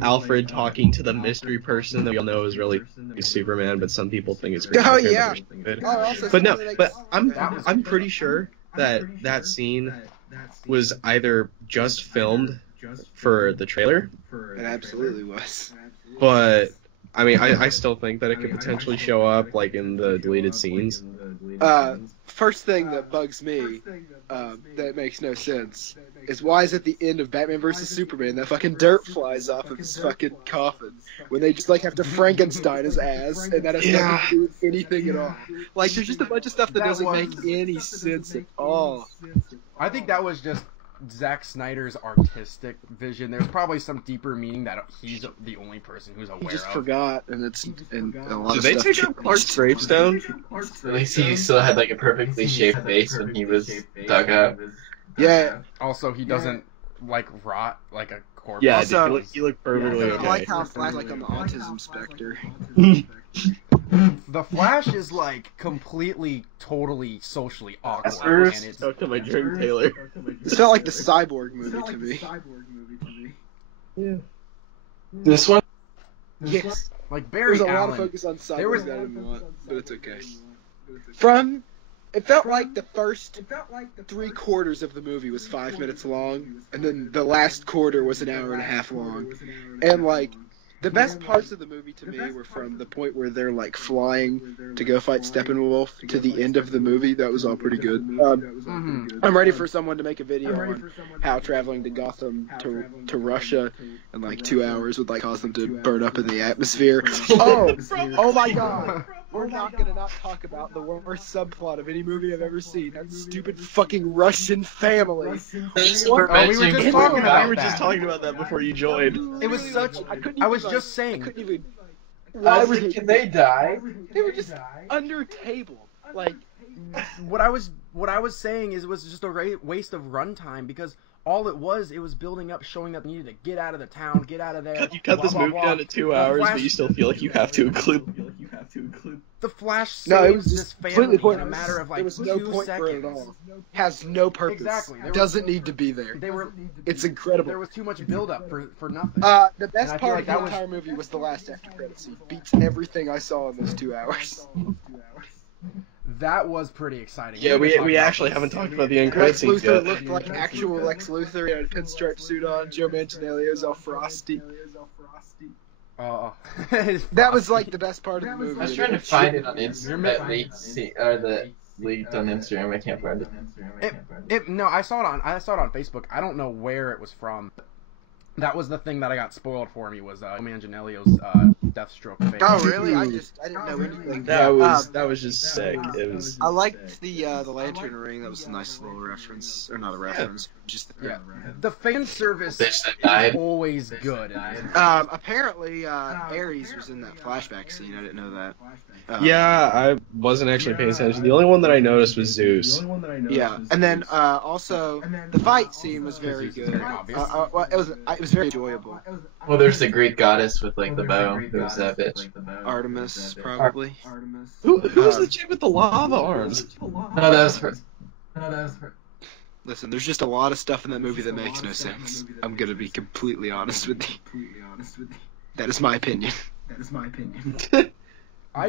Alfred talking to the mystery person that we all know is really Superman, but some people think it's Green Oh, Lantern, yeah. which is stupid. also But no, something but like- I'm pretty sure that scene was either just filmed for the trailer, It absolutely was. but I mean I still think that it could potentially show up like in the deleted scenes. First thing that bugs me, that makes no sense, is why is at the end of Batman vs Superman that fucking dirt flies off of his fucking coffin when they just like have to Frankenstein his ass and that has nothing to do with anything at all. Like there's just a bunch of stuff that doesn't make any sense at all. I think that was just Zack Snyder's artistic vision. There's probably some deeper meaning that he's the only person who's He aware just of. forgot, and a lot Did of they stuff take out Clark's gravestone? At least he still had like a perfectly shaped face when he was dug up. Yeah. Also, he doesn't like rot like a corpse. Yeah, Also- dude, he looked perfectly I okay. like how Flash like on the autism specter. The Flash is like completely, totally socially awkward, First- and it's Talk to my drink, Taylor. This felt like the Cyborg movie to me. Yeah. This one? Yes. like There Barry was a lot of Allen. focus on There was- Cyborg that I didn't want, but it's okay. It felt like the first 3/4 of the movie was 5 minutes long, and then the last quarter was an hour and a half long. And like the best parts of the movie to me were from the point where they're like flying to go fight Steppenwolf to the end of the movie. That was all pretty good. I'm ready for someone to make a video on how traveling to Gotham to Russia in like 2 hours would like cause them to burn up in the atmosphere. Oh my God! We're not gonna not talk about the worst subplot of any movie I've ever seen. That stupid fucking Russian family. We were just talking about We were that. just talking about that before you joined. It was such. I was just saying. I couldn't even. I was like, can they die? They were just under table. Like What I was saying is it was just a waste of runtime because all it was building up, showing that they needed to get out of the town, get out of there. You cut blah, this blah, movie blah. down to 2 The hours, Flash- but you still feel like you have to include. The Flash saves no, it was this just family completely in a pointless. matter of like there was no 2 point seconds. for it at all. Has no purpose. Exactly. There was- Doesn't need to be there. It's incredible. There was too much build up for nothing. The And I best feel part like of the that was- entire movie was the last after credit scene. Beats everything I saw in those 2 hours. That was pretty exciting. Yeah, were we talking about actually this. haven't talked about the end credit Lex scenes Luthor yet. looked like actual Lex Luthor. He had a pinstripe suit on. Joe Manganiello's all frosty. That was like the best part of the movie. I was trying to find it on Instagram. That leaked on Instagram. I can't find it. No, I saw it on Facebook. I don't know where it was from. That was the thing that I got spoiled for me was Manganiello's Deathstroke face. Oh really? I didn't know anything. That was just sick. It was. I liked the lantern ring. That was a nice little reference, or not a reference, just Yeah. The fan service Bitch that is died. always good. And apparently, Ares was in that flashback scene. I didn't know that. Yeah, I wasn't actually paying attention. The only one that I noticed was Zeus. Yeah, and then also the fight scene was very good. Well, it was very enjoyable. Well, there's the Greek goddess with like the bow. Who's that bitch? Artemis, probably. Who's the chick with the lava arms? No, that was her. Listen, there's just a lot of stuff in that movie that makes no sense. I'm gonna be completely honest with you. That is my opinion. I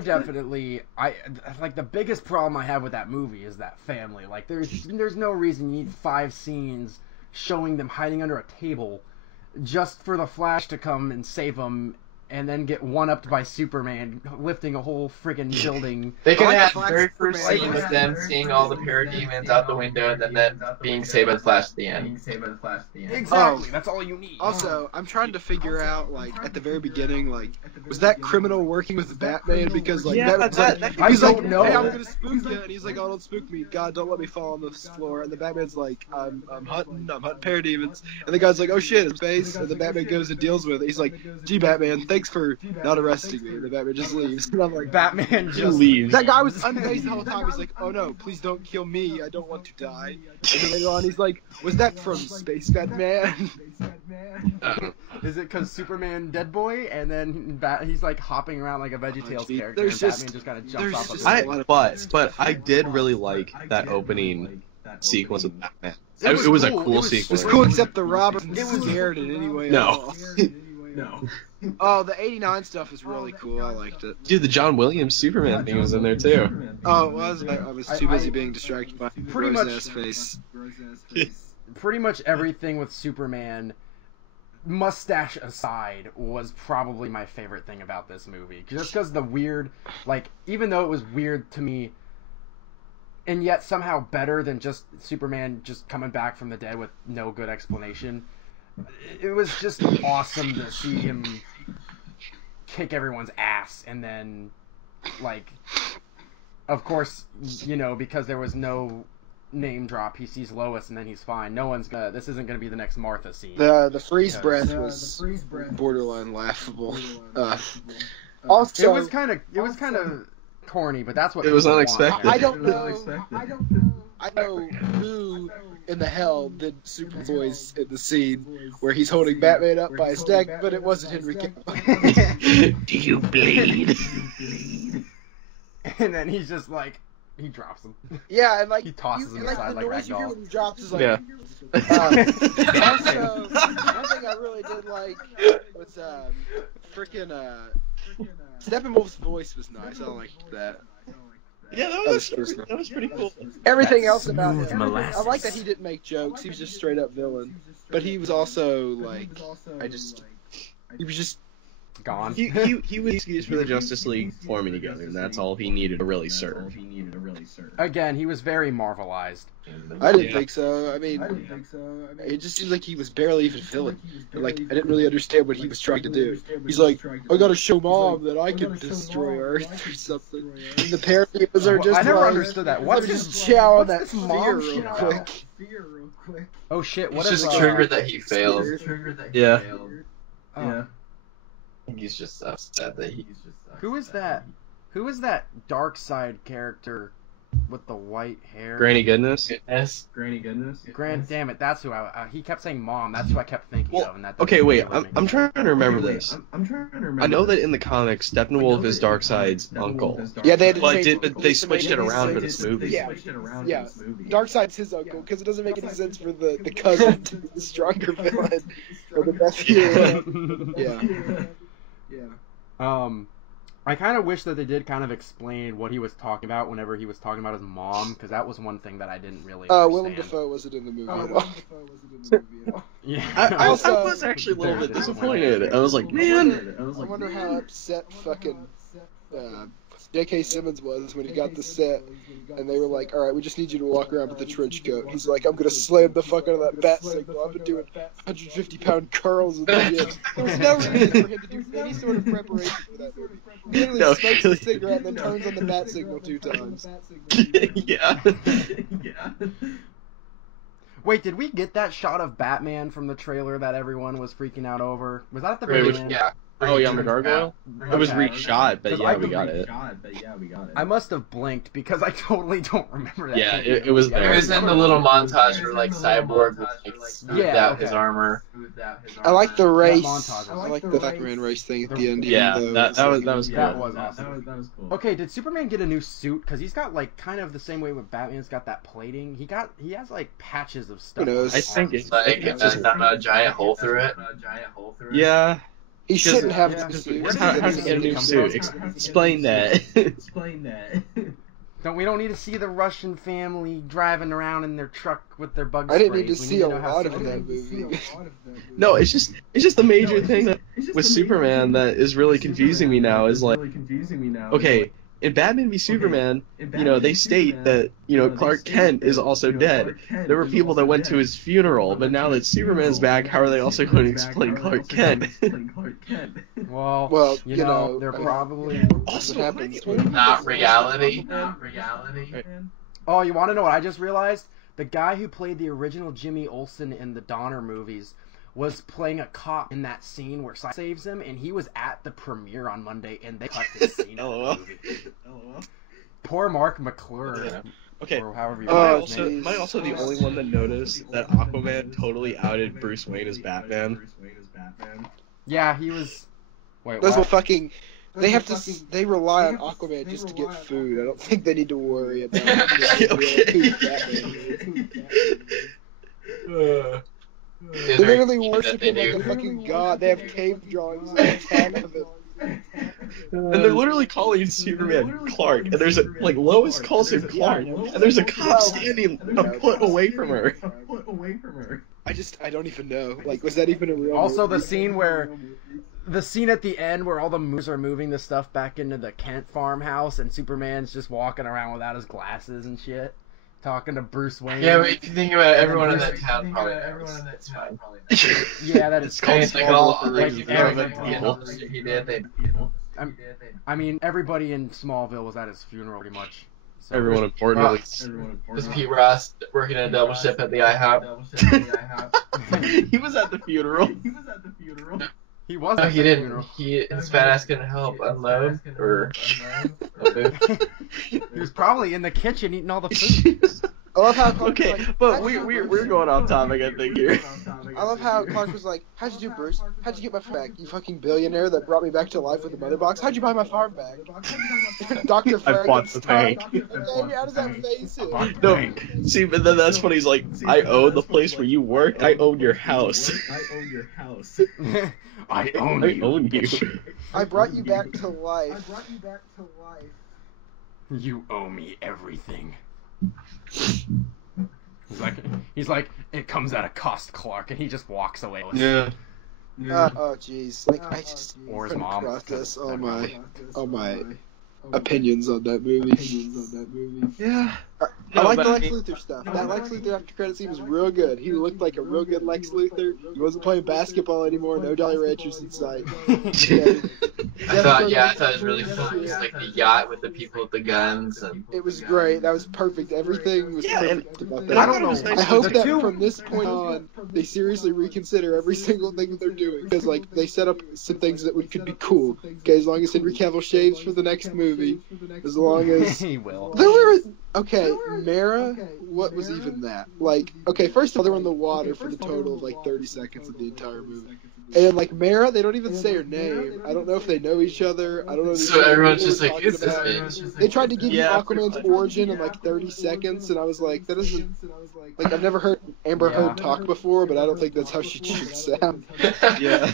like the biggest problem I have with that movie is that family. Like there's no reason you need 5 scenes showing them hiding under a table just for the Flash to come and save them and then get one-upped by Superman lifting a whole friggin' building. They could I like have the the very Flash first Superman. scene with them seeing all the parademons out the window and then them being saved by the Flash at the end. Exactly, that's all you need. Also, I'm trying to figure out, like, at the very beginning, like, was that criminal working with Batman? Because, like, Yeah, Batman's that- like, that- he's I like, don't know. hey, I'm gonna spook you, and he's like, oh, don't spook me, God, don't let me fall on this floor. And the Batman's like, I'm hunting parademons. And the guy's like, oh shit, it's space. And the Batman goes and deals with it. He's like, gee, Batman, thanks for not arresting me. And the Batman just leaves. And I'm like, Batman just leaves. that guy was unfazed the whole time. He's like, oh no, please don't kill me. I don't want to die. And then later on, he's like, was that from Space Batman? Is it because Superman dead boy and then he's like hopping around like a VeggieTales gee, character there's and just- Batman just kind of there's jumps off of just the a lot of But I did really like that opening sequence with Batman. It It was was a cool. cool It was It sequence. was cool, except the Robin It was- scared in any way No. at all. Oh, the 89 stuff was really cool. I liked it. Dude, the John Williams Superman thing was in there too. Oh, it was? I was too busy I- being distracted by Pretty Rose's much- ass face. Pretty much everything with Superman, mustache aside, was probably my favorite thing about this movie. Just because the weird, like, even though it was weird to me, and yet somehow better than just Superman just coming back from the dead with no good explanation, it was just awesome to see him kick everyone's ass, and then, like, of course, you know, because there was no name drop, he sees Lois and then he's fine. This isn't gonna be the next Martha scene. The freeze Because- breath was borderline laughable. Also, It was kind of corny, but that's what It was people want. unexpected. I don't know who in the hell did Superboy's in the scene where he's holding Batman up by his neck, but it wasn't Henry Cavill. Do you bleed? And then he's just like, he drops him. Yeah, and like He tosses him and, like, aside the like noise you hear ragdoll. when he drops is like. Yeah. Also, one thing I really did like was freaking Steppenwolf's voice was nice. I liked that. Yeah, that was pretty cool. Everything else about smooth him, molasses. I like that he didn't make jokes. He was just straight up villain. But he was also like, he was just. Gone. He was excused for the Justice League forming together, and that's all he needed to really serve. Again, he was very Marvelized. I didn't think so. I mean, it just seems like he was barely even villain. Like, I didn't really understand what he was trying to do. He's like, I gotta show Mom that I can destroy Earth or something. And the parodies are just I never like, understood that. Let What's me his just chow on that what's this fear mom real shit quick. about? Oh shit! What It's is just triggered that he failed. Yeah. Oh. I think he's just upset that he's just. Who is that? Who is that dark side character with the white hair? Granny Goodness. Goodness. Grant, damn it, that's who he kept saying mom. That's who I kept thinking Well, of. And that Okay, doesn't wait. really make I'm sense. trying to remember this. I know that in the comics, Steppenwolf is Darkseid's uncle. Yeah, they had to But change they switched it around for this movie. Yeah, yeah. Darkseid's his uncle because it doesn't make any sense for the cousin to be the stronger villain or the best hero. Yeah. I kind of wish that they did kind of explain what he was talking about whenever he was talking about his mom, because that was one thing that I didn't really Willem understand. Dafoe wasn't in the movie at all. Yeah. I Also- was actually a little bit disappointed. I was like, man. I wonder how upset fucking J.K. Simmons was when he got the set, and they were like, "All right, we just need you to walk around with the trench coat." He's like, "I'm gonna slam the fuck out of that bat signal. I've been doing 150-pound curls in the gym." There was no reason for him to do any sort of preparation for that movie. He literally No, smokes really. a cigarette and then turns on the bat signal 2 times. Yeah. Wait, did we get that shot of Batman from the trailer that everyone was freaking out over? Was that at the Right, beginning? yeah. Oh yeah, the gargoyle. It was Okay. reshot, but 'Cause yeah, I we got it. I must have blinked because I totally don't remember that. Yeah, movie. it was It there. was in the little montage where like Cyborg would like smooth Yeah, out his okay. armor. I like the race. montage. I like the Superman race thing at the end. Yeah, even though that was cool. That was awesome. Okay, did Superman get a new suit? Because he's got like kind of the same way with Batman's got that plating. He has like patches of stuff. Who knows? on I his think arms. it's Like just a giant hole through it. yeah. He shouldn't have yeah, the suit. How to get a new suit? Explain that. We don't need to see the Russian family driving around in their truck with their bug I didn't need sprays. to We see a know how lot of Superman- that movie. No, it's just the major thing with Superman that is really confusing me now is like, okay, in Batman v Superman, they state that, Clark Kent is also dead. There were people that went to his funeral, but now that Superman's back, how are they also going to explain Clark Kent? Well, you you know, know, they're I- probably. Also, what happens Not reality. Oh, you want to know what I just realized? The guy who played the original Jimmy Olsen in the Donner movies was playing a cop in that scene where Cyborg saves him, and he was at the premiere on Monday, and they cut this scene out of the movie. Poor Mark McClure. Okay, Or however you am I pronounce his name. am I also the only one that noticed that Aquaman totally outed Bruce Wayne as Batman? Yeah, he was. Wait, Those what? will fucking. They have to. They rely on Aquaman just to get food. I don't think they need to worry about. Okay. They literally worship him like a fucking god. They have cave drawings of the tag of him. And they're literally calling Superman Clark, and there's Lois calls him Clark, and there's a cop standing a foot away from her. I don't even know. Like, was that even a real? Also, movie? the scene at the end where all the moves are moving the stuff back into the Kent farmhouse, and Superman's just walking around without his glasses and shit, talking to Bruce Wayne. Yeah, but if you think about it, everyone in that town probably knows. It's fine. Yeah, that is It's called Like all Smallville for like reasons. if They don't everybody have you people. know, the shit he did, they I mean, everybody in Smallville was at his funeral, pretty much. So, Everyone important. Well, was Pete Ross working a double shift at the IHOP? He was at the funeral. He was. No, at he the didn't. funeral. His fat ass couldn't help unload or unload. He was probably in the kitchen eating all the food. I love how Clark Okay, was like, but "How'd you do, we're Bruce?" going off topic, I think here. I love how Clark was like, "How'd you do, Bruce? How'd you get my farm back? You fucking billionaire that brought me back to life with a mother box. How'd you buy my farm back?" Dr. I bought the Farragut's bank. Baby, how does that face him? No, see, but then that's when he's like, I own the place where you work. I own your house. I own I you. own you. I brought you back to life. You owe me everything. He's like, it comes at a cost, Clark, and he just walks away. Yeah. Oh jeez, like I just Or his couldn't mom. process all my opinions on that movie. Yeah. I like but the I Lex mean- Luthor stuff. That Lex Luthor after credit scene was real good. He looked like a real good Lex Luthor. He wasn't playing basketball anymore. No Jolly Ranchers in sight. I thought it was really fun. It was like the yacht with the people with the guns and It was great. That was perfect. Everything was Yeah, perfect about and that. I don't know. I hope The that two- from this point on, they seriously reconsider every single thing that they're doing. Because, like, they set up some things that could be cool. Okay, as long as Henry Cavill shaves for the next movie, as long as... He will. There were... Okay, Mara, what was even that? Like, okay, first of all, they were in the water for the total of, like, 30 seconds of the entire movie. And, like, Mara, they don't even say her name. I don't know if they know each other. I don't know. so everyone's just like, talking who's this about. bitch? They tried to give Yeah, you Aquaman's origin in like 30 seconds, and I was like, that isn't. Like, I've never heard Amber Yeah. Heard talk before, but I don't think that's how she should sound. Yeah.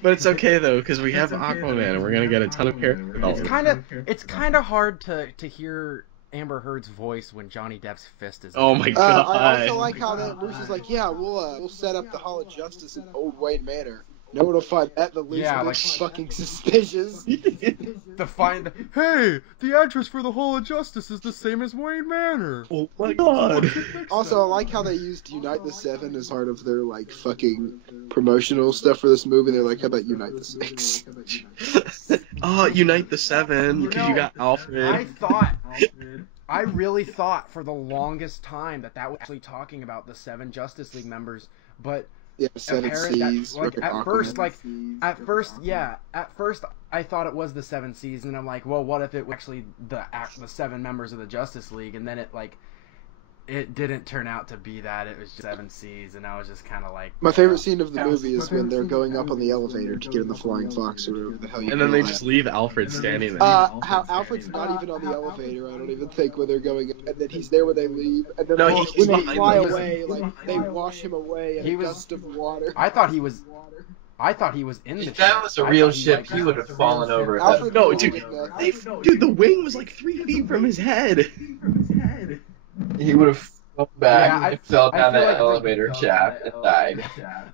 But it's okay though, because we have Aquaman, and we're gonna get a ton of character development. It's kind of hard to hear Amber Heard's voice when Johnny Depp's fist is. Oh my god. I also like how that Bruce is like, yeah, we'll set up the Hall of Justice in Old Wayne Manor. No one will find that the least Yeah, bit like- fucking suspicious. To find, hey, the address for the Hall of Justice is the same as Wayne Manor. Oh my god. Also, I like how they used Unite the Seven as part of their like fucking promotional stuff for this movie. They're like, how about Unite the Six? Oh, Unite the Seven, because you got Alfred. I really thought for the longest time that was actually talking about the 7 Justice League members, but Yeah, Seven Seas. Like fucking at first, Aquaman. at first I thought it was the Seven Seas, and I'm like, well, what if it was actually the seven members of the Justice League, and then it didn't turn out to be that. It was just Seven Seas, and I was just kind of like... My favorite scene of the movie is when they're going up on the elevator to get in the Flying Fox or whatever the hell you And then call they it. just leave Alfred standing there. How Alfred's not even on the elevator, I don't even think, when they're going up, and then he's there when they leave, and then No, when he's they behind fly them. away, like, they wash him away in a gust of water. I thought he was in the If that ship. was a I real thought ship, like, he would have fallen over. Alfred No, Molina. dude, the wing was like 3 feet from his head. He would have fallen back Yeah, and fell I down feel that like elevator shaft and died.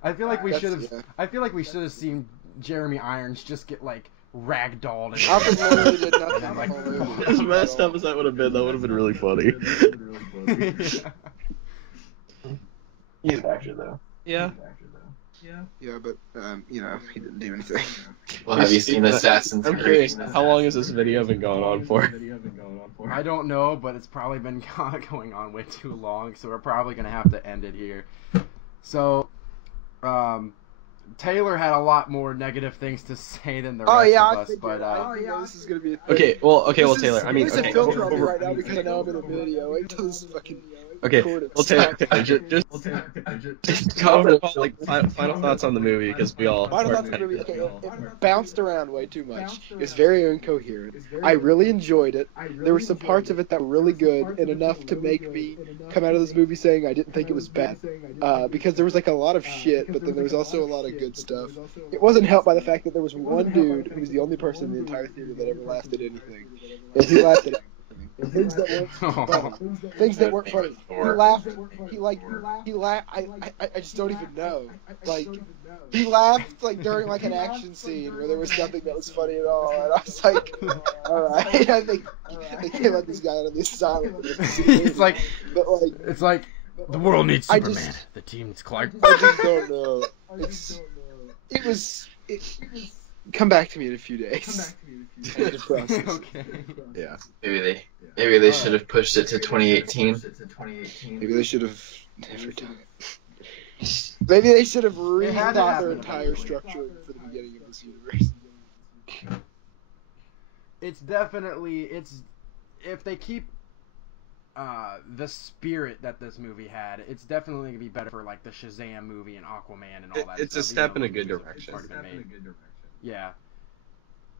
I feel like we That's- should have. yeah. I feel like we should have seen Jeremy Irons just get like ragdolled. And Alfred Molina did nothing. And, like, the whole movie. As messed up as that would have been really funny. He's an actor, though. Yeah. Yeah, but, he didn't do anything. Well, have you seen Assassin's I'm Creed? curious, how long has this video been going on for? I don't know, but it's probably been going on way too long, so we're probably gonna have to end it here. So, Taylor had a lot more negative things to say than the rest of us, but this is gonna be a thing. Well, This Taylor, is- I mean, there's okay. a filter on me right now because I know I'm in a video. Wait till this is fucking Okay, recorded. well, Taylor, just comment about, like, final thoughts on the movie, because we all... Final thoughts on the movie. Okay, it bounced around way too much. It was very incoherent. I really enjoyed it. There were some parts of it that were really good and enough to make me come out of this movie saying I didn't think it was bad. Because there was like a lot of shit, but then there was also a lot of good stuff. It wasn't helped by the fact that there was one dude who was the only person in the entire theater that ever laughed at anything. And he laughed at things that weren't funny. Things that weren't funny. He laughed. He laughed. I just don't even know. Like, he laughed like during like an action scene where there was nothing that was funny at all, and I was like, all right, I think they can't let this guy out of the asylum. it's like the world needs I Superman. just- The team needs Clark. I just don't know. It was. Come back to me in a few days. Okay. Yeah. Maybe they should have pushed it to 2018. Maybe they should have never done it. Maybe they should have rethought had to their happen entire structure for the beginning of this universe. It's definitely if they keep the spirit that this movie had, it's definitely gonna be better for like the Shazam movie and Aquaman and all that. It's a stuff, step in a good direction. Yeah.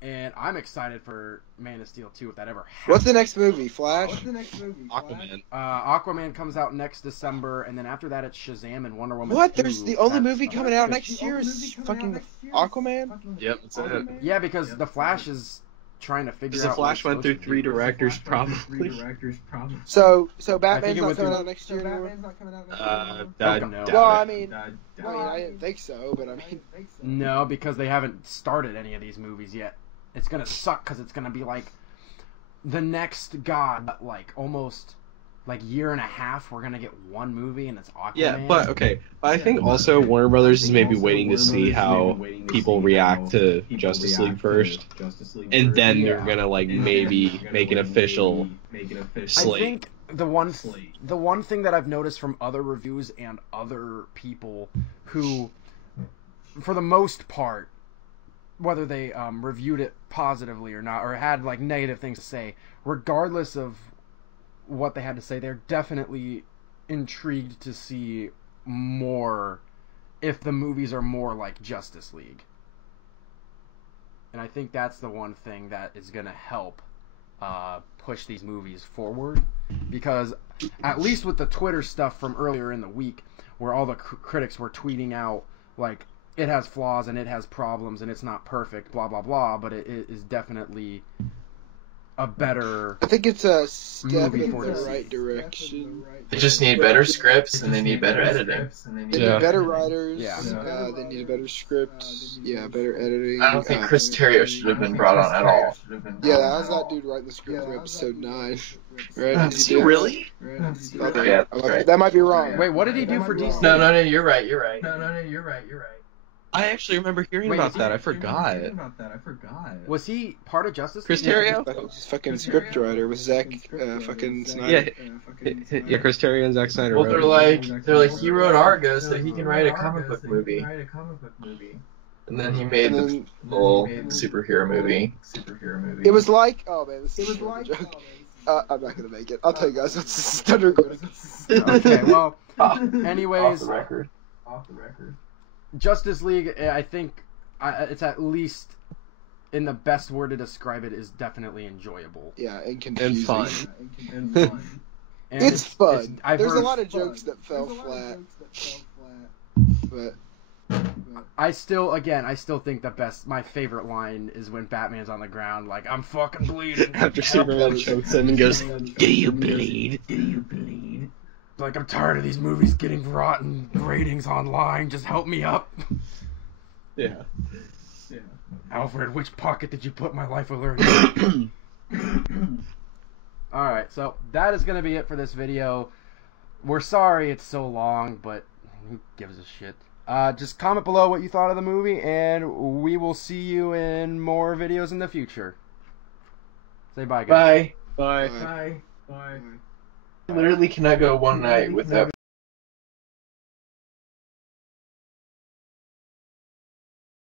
And I'm excited for Man of Steel 2 if that ever happens. What's the next movie? Flash? Aquaman. Aquaman comes out next December, and then after that it's Shazam and Wonder Woman. What? 2. There's the only That's movie coming out next year is fucking Aquaman? Yep, that's it. Yeah, because the Flash is trying to figure Because out. the Flash what went it's through supposed 3 to do. directors, probably. So I Batman's think it not went coming through- out next year anymore? I don't know. Well, I mean, I didn't think so, but I mean, No, because they haven't started any of these movies yet. It's gonna suck because it's gonna be like the next God, like almost like year and a half. We're gonna get one movie, and it's Aquaman. Yeah, but okay. But I think also Warner Brothers is maybe waiting to see how people react to Justice League first, and then they're gonna like maybe make an official I slate. think the one thing that I've noticed from other reviews and other people who, for the most part, whether they reviewed it positively or not, or had like negative things to say, regardless of what they had to say, they're definitely intrigued to see more if the movies are more like Justice League. And I think that's the one thing that is going to help push these movies forward, because at least with the Twitter stuff from earlier in the week, where all the critics were tweeting out like it has flaws and it has problems and it's not perfect, blah blah blah, but it is definitely a better I think it's a step movie in for the this. right direction. They just need better scripts and they need better editing. They Yeah. need better writers. Yeah. They need a better script. Yeah, better editing. I don't think Chris Terrio should have been brought on at all. Yeah, that was that dude writing the script for episode 9. Right? Is he really? Okay. Yeah, that's right. That might be wrong. Wait, what did he do for DC? No, you're right. I actually remember hearing about that. I forgot. Was he part of Justice League? Chris Terrio? He's fucking scriptwriter with Zack fucking Snyder. Yeah, Chris Terrio and Zack Snyder. Well, wrote they're like he wrote Argo, so he can write a comic book movie. And then he made the full superhero movie. It was like, oh man, this is a joke. I'm not gonna make it. I'll tell you guys what's this thunder. Okay, well, anyways, Off the record. Justice League, I think it's at least, in the best word to describe it, is definitely enjoyable. Yeah, and and fun. And It's fun. There's heard, a lot of jokes that fell flat, but I still think my favorite line is when Batman's on the ground, like, I'm fucking bleeding. After Superman chokes him and goes, "Do you bleed? Like, I'm tired of these movies getting rotten ratings online. Just help me up. Yeah. Alfred, which pocket did you put my life alert in? Alright, so that is going to be it for this video. We're sorry it's so long, but who gives a shit? Just comment below what you thought of the movie, and we will see you in more videos in the future. Say bye, guys. Bye. Bye. Literally cannot go one night without